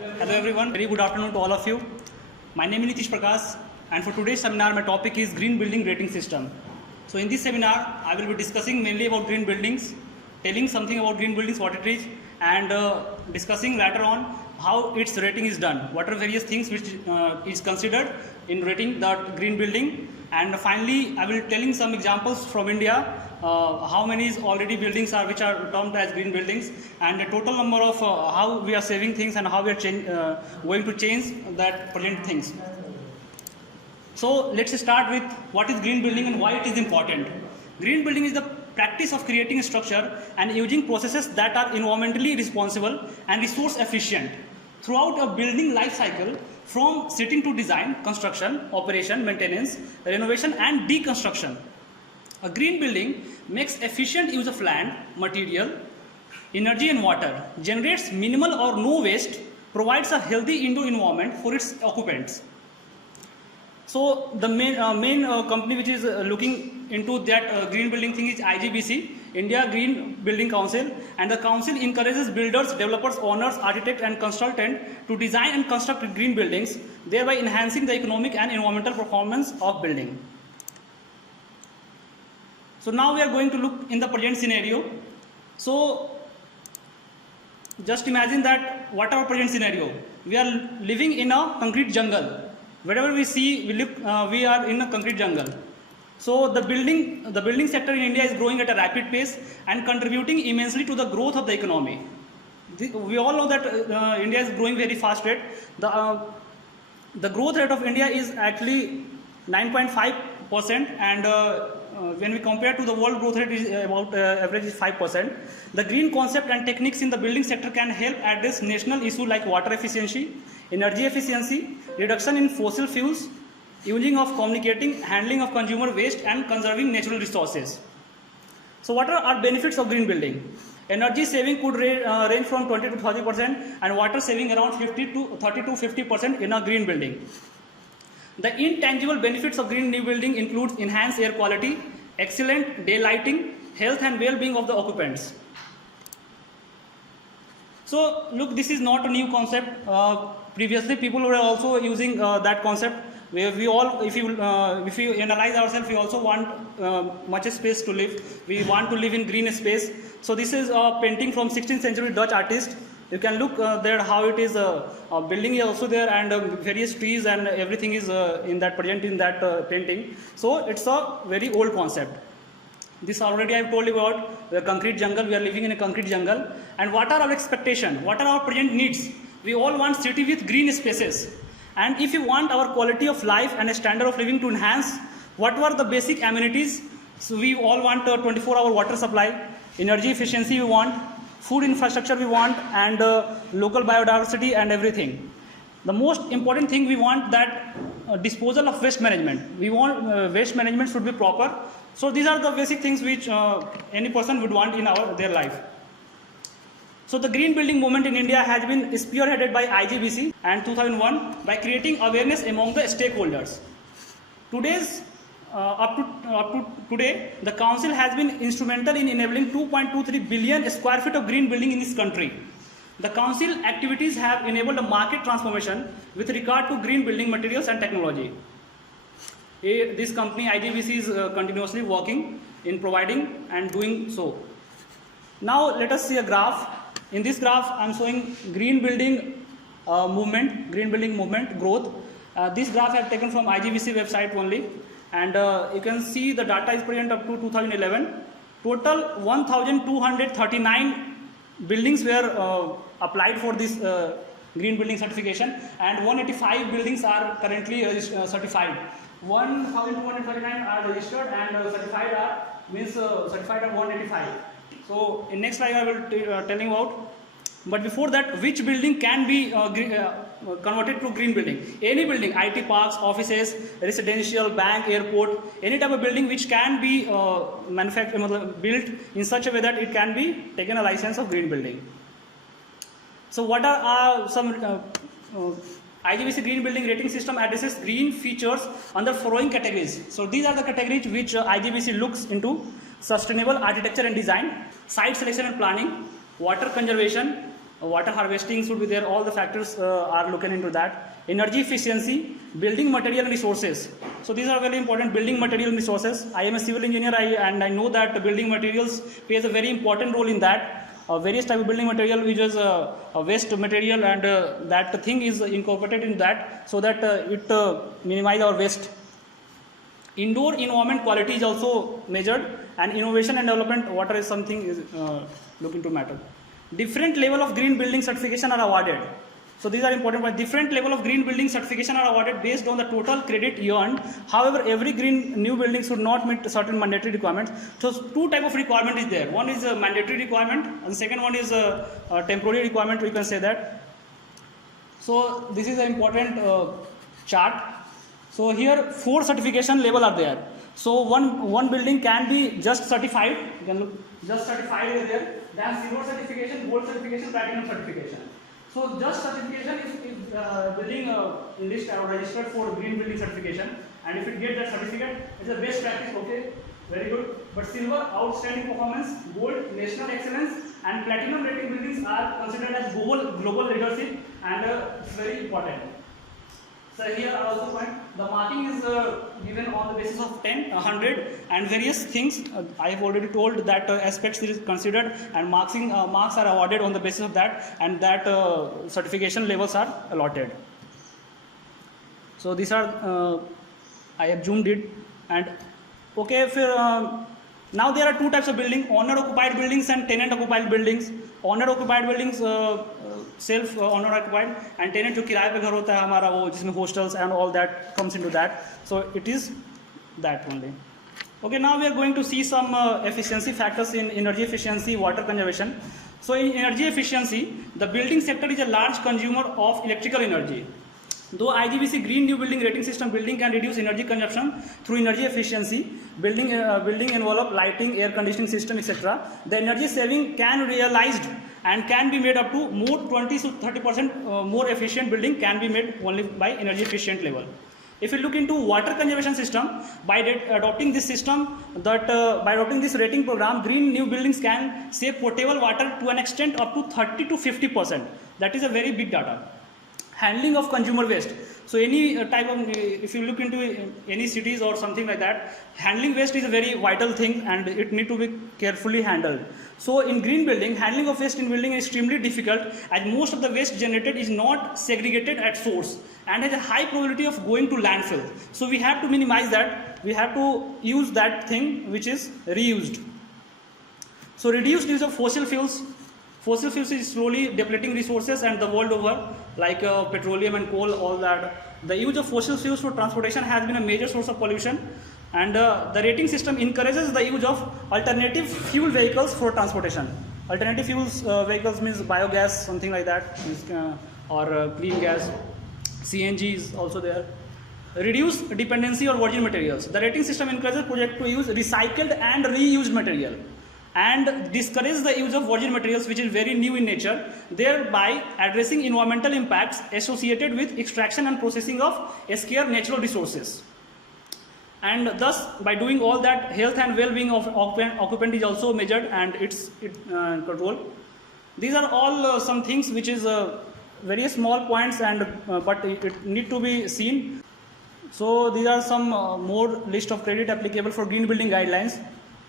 Hello everyone, very good afternoon to all of you. My name is Nitish Prakash and for today's seminar my topic is green building rating system. So in this seminar I will be discussing mainly about green buildings, telling something about green buildings, what it is, and discussing later on how its rating is done, what are various things which is considered in rating that green building, and finally I will telling some examples from India, how many already buildings are which are termed as green buildings, and the total number of how we are saving things and how we are going to change that present things. So let's start with what is green building and why it is important. Green building is the practice of creating a structure and using processes that are environmentally responsible and resource efficient throughout a building life cycle, from setting to design, construction, operation, maintenance, renovation and deconstruction. A green building makes efficient use of land, material, energy and water, generates minimal or no waste, provides a healthy indoor environment for its occupants. So the main company which is looking into that green building thing is IGBC, India Green Building Council, and the council encourages builders, developers, owners, architects and consultants to design and construct green buildings, thereby enhancing the economic and environmental performance of building. So now we are going to look in the present scenario. So just imagine that what our present scenario. We are living in a concrete jungle. Wherever we see, we are in a concrete jungle. So the building sector in India is growing at a rapid pace and contributing immensely to the growth of the economy. We all know that India is growing very fast rate. The growth rate of India is actually 9.5%, and when we compare to the world growth rate is about average is 5%. The green concept and techniques in the building sector can help address national issues like water efficiency, energy efficiency, reduction in fossil fuels, using of communicating, handling of consumer waste and conserving natural resources. So what are our benefits of green building? Energy saving could range from 20 to 30% and water saving around 30 to 50% in a green building. The intangible benefits of green new building include enhanced air quality, excellent day lighting, health and well-being of the occupants. So look, this is not a new concept. Previously people were also using that concept. We all, if you analyze ourselves, we also want much space to live. We want to live in green space. So this is a painting from 16th century Dutch artist. You can look there how it is. Building is also there, and various trees and everything is in that present in that painting. So it's a very old concept. This already I've told you about the concrete jungle. We are living in a concrete jungle. And what are our expectations? What are our present needs? We all want city with green spaces. And if you want our quality of life and a standard of living to enhance, what were the basic amenities? So we all want a 24-hour water supply, energy efficiency we want, food infrastructure we want, and local biodiversity and everything. The most important thing we want that disposal of waste management. We want waste management should be proper. So these are the basic things which any person would want in their life. So the green building movement in India has been spearheaded by IGBC and 2001 by creating awareness among the stakeholders. Up to today, the council has been instrumental in enabling 2.23 billion square feet of green building in this country. The council activities have enabled a market transformation with regard to green building materials and technology. This company IGBC is continuously working in providing and doing so. Now let us see a graph. In this graph, I am showing green building movement growth. This graph I have taken from IGBC website only, and you can see the data is present up to 2011. Total 1,239 buildings were applied for this green building certification, and 185 buildings are currently certified. 1,239 are registered, and certified are 185. So in next slide I will tell you about. But before that, which building can be converted to green building? Any building, IT parks, offices, residential, bank, airport, any type of building which can be built in such a way that it can be taken a license of green building. So what are some IGBC green building rating system addresses green features under following categories. So these are the categories which IGBC looks into: sustainable architecture and design, site selection and planning, water conservation, water harvesting should be there. All the factors are looking into that. Energy efficiency, building material and resources. So these are very important. Building material and resources. I am a civil engineer, and I know that building materials plays a very important role in that. Various type of building material, which is a waste material, and that thing is incorporated in that, so that it minimize our waste. Indoor environment quality is also measured, and innovation and development, water is something is looking to matter. Different level of green building certification are awarded. So these are important points. Different level of green building certification are awarded based on the total credit earned. However, every green new building should not meet certain mandatory requirements. So two type of requirement is there. One is a mandatory requirement, and second one is a temporary requirement. We can say that. So this is an important chart. So here 4 certification level are there. So one building can be just certified. You can look, just certified is there. Then silver certification, gold certification, platinum certification. So just certification is building list or registered for green building certification, and if it get that certificate, it's a best practice. Okay, very good. But silver, outstanding performance, gold, national excellence, and platinum rating buildings are considered as global leadership, and it's very important. So here are also point. The marking is given on the basis of 10, 100, and various things. I have already told that aspects is considered, and marks are awarded on the basis of that, and that certification levels are allotted. So these are I have zoomed it, and okay. Now there are 2 types of building: owner occupied buildings and tenant occupied buildings. Owner occupied buildings self owner occupied, and tenant जो किराए पे घर होता है हमारा, वो जिसमें hostels and all that comes into that. So it is that only. Okay, now we are going to see some efficiency factors in energy efficiency, water conservation. So in energy efficiency, the building sector is a large consumer of electrical energy. Though IGBC Green New Building Rating System building can reduce energy consumption through energy efficiency, building envelope, lighting, air conditioning system, etc. The energy saving can be realized and can be made up to more 20 to 30% more efficient building can be made only by energy efficient level. If you look into water conservation system, by adopting this system, by adopting this rating program, green new buildings can save potable water to an extent up to 30 to 50%. That is a very big data. Handling of consumer waste. So any type of, if you look into any cities or something like that, handling waste is a very vital thing, and it need to be carefully handled. So in green building, handling of waste in building is extremely difficult, as most of the waste generated is not segregated at source and has a high probability of going to landfill. So we have to minimize that. We have to use that thing which is reused. So reduced use of fossil fuels. Fossil fuels is slowly depleting resources and the world over, like petroleum and coal, all that. The use of fossil fuels for transportation has been a major source of pollution, and the rating system encourages the use of alternative fuel vehicles for transportation. Alternative fuels vehicles means biogas, something like that, or clean gas. CNG is also there. Reduce dependency on virgin materials. The rating system encourages projects to use recycled and reused material, and discourage the use of virgin materials, which is very new in nature, thereby addressing environmental impacts associated with extraction and processing of scarce natural resources. And thus, by doing all that, health and well-being of occupant is also measured, and it's controlled. These are all some things which is very small points, and but it need to be seen. So these are some more list of credit applicable for green building guidelines.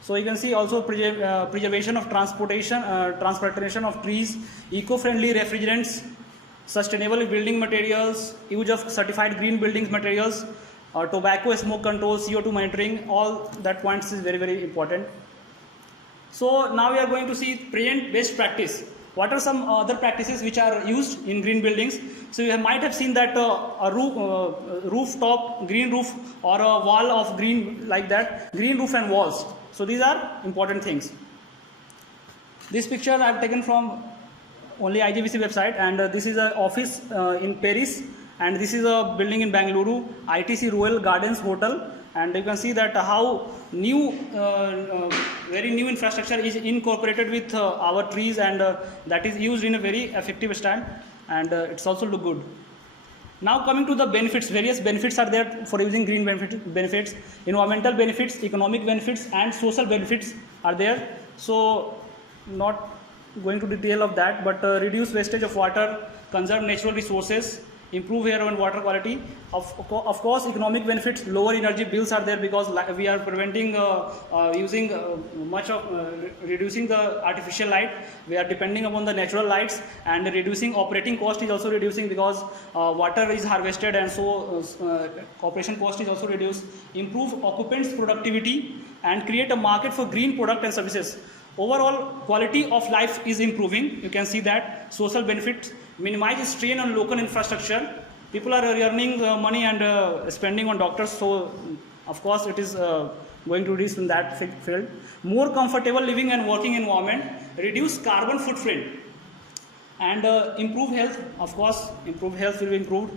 So you can see also preservation of transplantation of trees, eco-friendly refrigerants, sustainable building materials, use of certified green building materials, tobacco smoke control, CO2 monitoring, all that points is very, very important. So now we are going to see present best practice. What are some other practices which are used in green buildings? So you might have seen that a rooftop, green roof, or a wall of green, like that, green roof and walls. So these are important things. This picture I have taken from only IGBC website, and this is an office in Paris, and this is a building in Bangalore, ITC Royal Gardens Hotel, and you can see that how new, very new infrastructure is incorporated with our trees, and that is used in a very effective style, and it's also look good. Now coming to the benefits, various benefits are there for using green benefits. Environmental benefits, economic benefits, and social benefits are there. So not going to detail of that, but reduce wastage of water, conserve natural resources, improve air and water quality. Of course, economic benefits, lower energy bills are there because we are preventing using much of reducing the artificial light. We are depending upon the natural lights, and reducing operating cost is also reducing because water is harvested, and so operation cost is also reduced. Improve occupants' productivity and create a market for green product and services. Overall quality of life is improving. You can see that social benefits, minimize strain on local infrastructure. People are earning money and spending on doctors, so of course it is going to reduce in that field. More comfortable living and working environment, reduce carbon footprint, and improve health. Of course, improved health will be improved.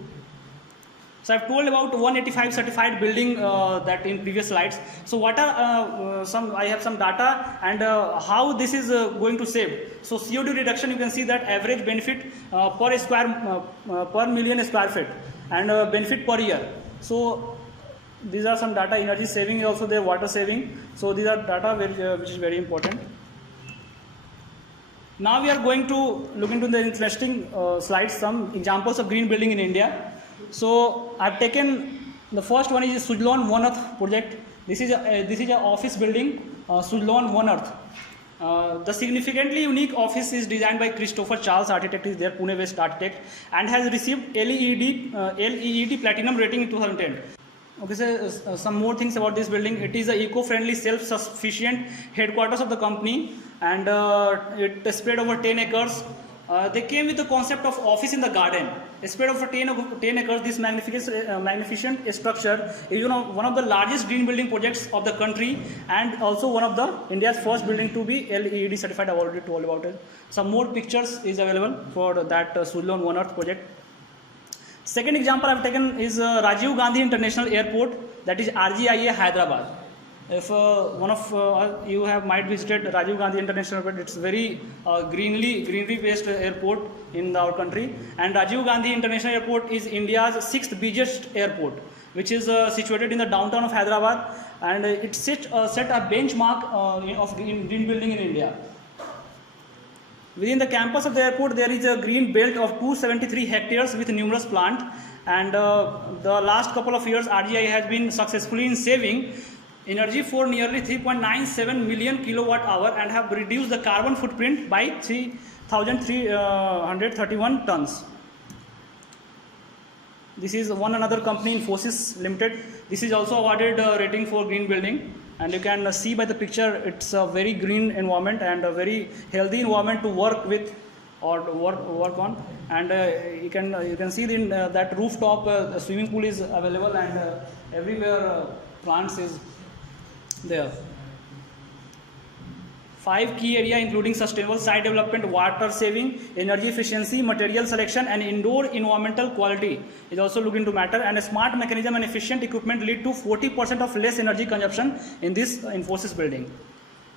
So I've told about 185 certified building that in previous slides. So what are I have some data and how this is going to save. So CO2 reduction, you can see that average benefit per million square feet and benefit per year. So these are some data. Energy saving is also there, water saving. So these are data which is very important. Now we are going to look into the interesting slides, some examples of green building in India. So I've taken the first one is Sujlon One Earth project. This is a office building, Sujlon One Earth. The significantly unique office is designed by Christopher Charles, architect is there, Pune-based architect, and has received LEED Platinum rating in 2010. Okay, so some more things about this building. It is a eco-friendly, self-sufficient headquarters of the company, and it is spread over 10 acres. They came with the concept of office in the garden. Spread over 10 acres, this magnificent structure is one of the largest green building projects of the country, and also one of the India's first building to be LEED certified. I've already told about it. Some more pictures is available for that Sujlon One Earth project. Second example I've taken is Rajiv Gandhi International Airport, that is RGIA Hyderabad. If one of you might visited Rajiv Gandhi International Airport, it's very greenery based airport in our country, and Rajiv Gandhi International Airport is India's 6th busiest airport, which is situated in the downtown of Hyderabad, and it set a benchmark of green building in India. Within the campus of the airport, there is a green belt of 273 hectares with numerous plants, and the last couple of years RGI has been successfully in saving energy for nearly 3.97 million kilowatt hour and have reduced the carbon footprint by 3,331 tons. This is another company, Infosys Limited. This is also awarded rating for green building, and you can see by the picture it's a very green environment and a very healthy environment to work with or work on. And you can see in that rooftop the swimming pool is available, and everywhere plants is there. 5 key areas including sustainable site development, water saving, energy efficiency, material selection, and indoor environmental quality is also looked into matter, and a smart mechanism and efficient equipment lead to 40% of less energy consumption in this Infosys building.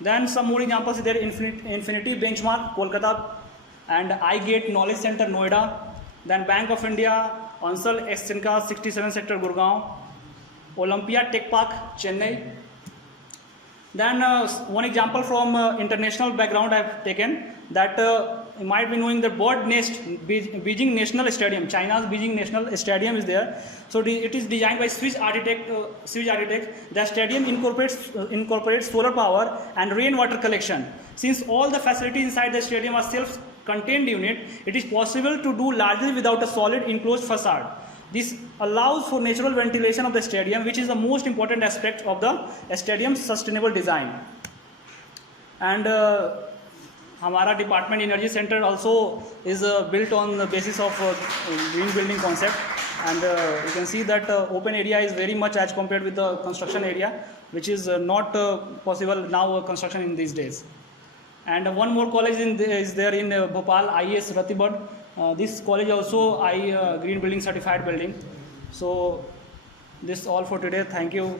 Then some more examples there: Infinity Benchmark Kolkata, and iGate Knowledge Center Noida, then Bank of India, Ansal Excentra 67 Sector Gurgaon, Olympia Tech Park Chennai. Then one example from international background I have taken, that you might be knowing the bird nest, Beijing National Stadium, China's Beijing National Stadium is there. So it is designed by Swiss architect. The stadium incorporates solar power and rainwater collection. Since all the facilities inside the stadium are self-contained unit, it is possible to do largely without a solid enclosed facade. This allows for natural ventilation of the stadium, which is the most important aspect of the stadium's sustainable design. And Hamara Department Energy Center also is built on the basis of green building concept, and you can see that open area is very much as compared with the construction area, which is not possible now construction in these days. And one more college is there in Bhopal, IES Ratibad. This college also green building certified building. So this all for today. Thank you.